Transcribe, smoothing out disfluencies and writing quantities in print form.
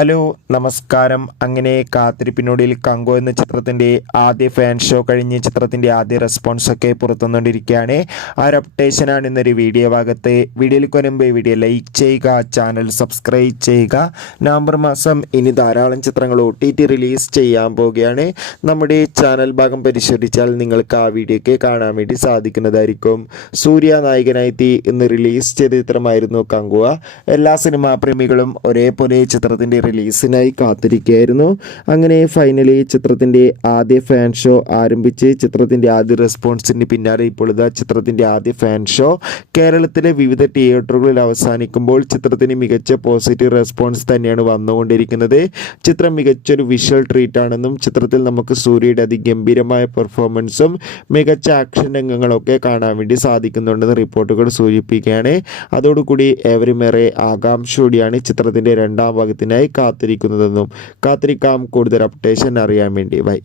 Hello നമസ്കാരം. അങ്ങനെ കാത്തിരിപ്പിനൊടുവിൽ കങ്കോ എന്ന ചിത്രത്തിൻ്റെ ആദ്യ ഫാൻ ഷോ കഴിഞ്ഞ് ചിത്രത്തിൻ്റെ ആദ്യ റെസ്പോൺസൊക്കെ പുറത്തുവന്നുകൊണ്ടിരിക്കുകയാണ്. ആ ഒരു അപ്ഡേഷനാണ് ഇന്നൊരു വീഡിയോ ഭാഗത്ത്. വീഡിയോയിൽ വരുമ്പോൾ വീഡിയോ ലൈക്ക് ചെയ്യുക, ചാനൽ സബ്സ്ക്രൈബ് ചെയ്യുക. നവംബർ മാസം ഇനി ധാരാളം ചിത്രങ്ങൾ OTT റിലീസ് ചെയ്യാൻ പോവുകയാണ്. നമ്മുടെ ചാനൽ ഭാഗം പരിശോധിച്ചാൽ നിങ്ങൾക്ക് ആ വീഡിയോയ്ക്ക് കാണാൻ വേണ്ടി സാധിക്കുന്നതായിരിക്കും. സൂര്യ നായകനായി ഇന്ന് റിലീസ് ചെയ്ത ചിത്രമായിരുന്നു കങ്കുവ. എല്ലാ സിനിമാ പ്രേമികളും ഒരേപോലെ ചിത്രത്തിൻ്റെ റിലീസിനായി കാത്തിരിക്കുകയായിരുന്നു. അങ്ങനെ ഫൈനലി ചിത്രത്തിൻ്റെ ആദ്യ ഫാൻ ഷോ ആരംഭിച്ച് ചിത്രത്തിൻ്റെ ആദ്യ റെസ്പോൺസിന് പിന്നാലെ ഇപ്പോൾ ഇതാ ചിത്രത്തിൻ്റെ ആദ്യ ഫാൻ ഷോ കേരളത്തിലെ വിവിധ തിയേറ്ററുകളിൽ അവസാനിക്കുമ്പോൾ ചിത്രത്തിന് മികച്ച പോസിറ്റീവ് റെസ്പോൺസ് തന്നെയാണ് വന്നുകൊണ്ടിരിക്കുന്നത്. ചിത്രം മികച്ചൊരു വിഷ്വൽ ട്രീറ്റ് ആണെന്നും ചിത്രത്തിൽ നമുക്ക് സൂര്യയുടെ അതിഗംഭീരമായ പെർഫോമൻസും മികച്ച ആക്ഷൻ രംഗങ്ങളൊക്കെ കാണാൻ വേണ്ടി സാധിക്കുന്നുണ്ടെന്ന് റിപ്പോർട്ടുകൾ സൂചിപ്പിക്കുകയാണ്. അതോടുകൂടി ഏവരുമേറെ ആകാംക്ഷയോടെയാണ് ചിത്രത്തിൻ്റെ രണ്ടാം ഭാഗത്തിനായി കാത്തിരിക്കുന്നതെന്നും കാത്തിരിക്കാം കൂടുതൽ അപ്ഡേഷൻ അറിയാൻ വേണ്ടി. ബൈ.